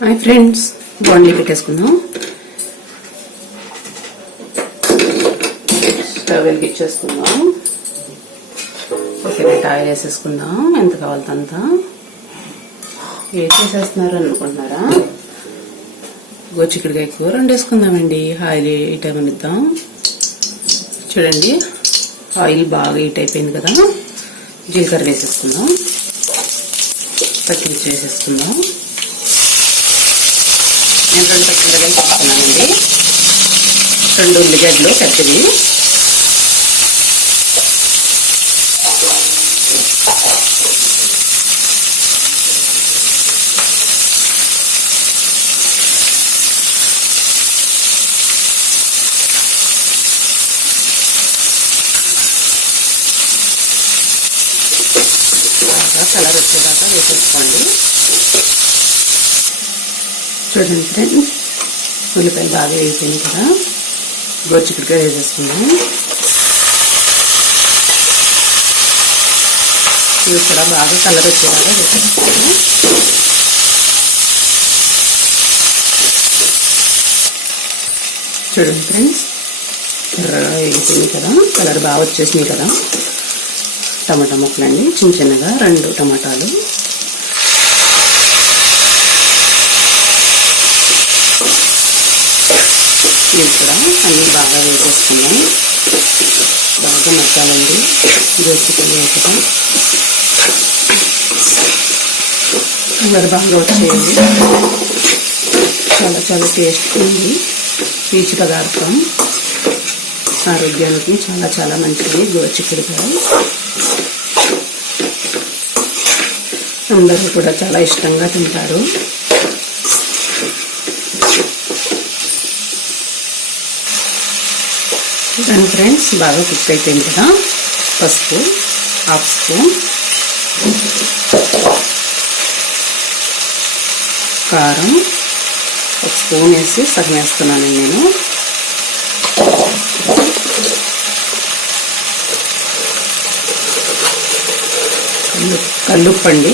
Hi friends, బాండ్లీ పెట్టేసుకుందాం. Stove వెలిగించేసుకుందాం. Okay, oil వేసేసుకుందాం. ఎంత కావాలంత అంత వేసేసేస్తున్నారు అనుకుంటున్నారా? గోచిక్కుడుకాయ కూర వండేసుకుందామండి. Oil heat అవ్వనిద్దాం. చూడండి, ఆయిల్ బాగా హీట్ అయిపోయింది కదా. జీలకర్ర వేసేసుకుందాం. పచ్చిమిర్చి వేసేసుకుందాం. నేను 2 పచ్చిమిరపకాయలు తీసుకున్నానండి. 2 ఉల్లిగడ్డలు పెద్దవి. బాగా కలర్ వచ్చేదాకా వేసేసుకోండి. చూడండి ఫ్రెండ్స్, ఉల్లిపాయలు బాగా వేగిపోయింది కదా. గోచిక్కుడుకాయ వేసేసుకుందాం. ఇవి కూడా బాగా కలర్ వచ్చేదాకా వేసేసుకోండి. చూడండి ఫ్రెండ్స్, ఎర్రగా వేగిపోయింది కదా, కలర్ బాగా వచ్చేసినాయి కదా. టమాటా ముక్కలండి, చిన్న చిన్నగా 2 టమాటాలు. ఇవి కూడా అన్నీ బాగా వేసేసుకున్నాం. బాగా మగ్గాలండి. వేసుకుని వేసుకుంటాం. కలర్ బాగా వచ్చేయండి. చాలా చాలా టేస్ట్ ఉంది. పీచు పదార్థం ఆరోగ్యానికి చాలా చాలా మంచిది గోచిక్కుడుకాయ. అందరూ కూడా చాలా ఇష్టంగా తింటారు. దాని ఫ్రెండ్స్ బాగా కుక్ అయిపోయింది కదా. పసుపు 1/2 స్పూన్, కారం 1 స్పూన్ వేసి సగం వేస్తున్నాను నేను. కల్లుప్పండి,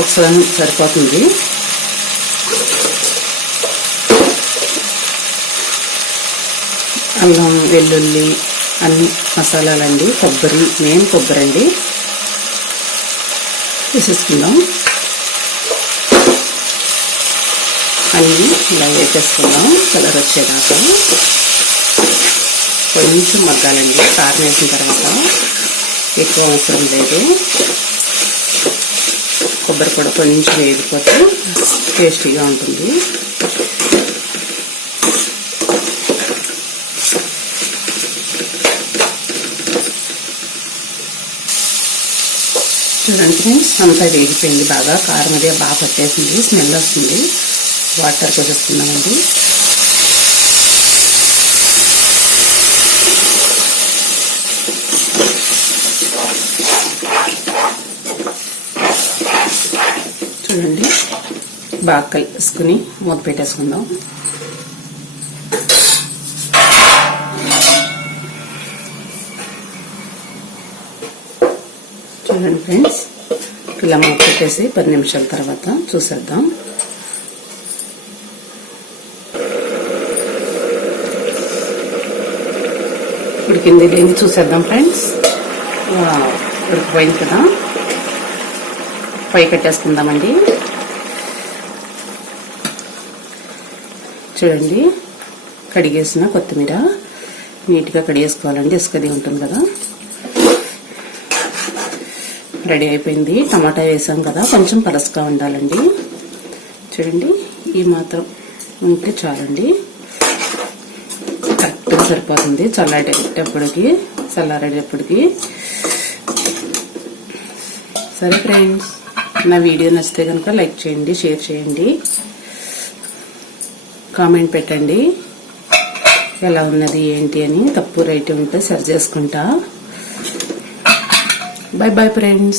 1 స్పూన్ సరిపోతుంది. అల్లం వెల్లుల్లి అన్ని మసాలాలండి. కొబ్బరి, మెయిన్ కొబ్బరి అండి. వేసేసుకుందాం. అన్నీ ఇలా వేసేసుకుందాం కలర్ వచ్చేదాకా. కొంచెం మగ్గాలండి. కారం వేసిన తర్వాత ఎక్కువ అవసరం లేదు. కొబ్బరి కూడా కొంచెం వేగిపోతే టేస్టీగా ఉంటుంది. చూడండి ఫ్రెండ్స్, అంతా వేగిపోయింది బాగా. కారం అది బాగా పట్టేసింది, స్మెల్ వస్తుంది. వాటర్ పోసేస్తున్నామండి. చూడండి, బాగా కలిపేసుకుని మూత పెట్టేసుకుందాం. చూడండి ఫ్రెండ్స్, ఇలా మూత పెట్టేసి 10 నిమిషాల తర్వాత చూసేద్దాం. ఉడికింది లేని చూసేద్దాం ఫ్రెండ్స్. ఉడికిపోయింది కదా. పొయ్యి కట్టేసుకుందామండి. చూడండి, కడిగేసిన కొత్తిమీర నీట్గా కడిగేసుకోవాలండి. ఇసుకది ఉంటుంది కదా. రెడీ అయిపోయింది. టమాటా వేసాం కదా, కొంచెం పలసగా ఉండాలండి. చూడండి, ఈ మాత్రం ఉంటే చాలండి. కరెక్ట్గా సరిపోతుంది. చల్లారేటప్పటికి. సరే ఫ్రెండ్స్, నా వీడియో నచ్చితే కనుక లైక్ చేయండి, షేర్ చేయండి, కామెంట్ పెట్టండి. ఎలా ఉన్నది ఏంటి అని. తప్పు రైట్ ఉంటే సరి చేసుకుంటా. Bye bye friends.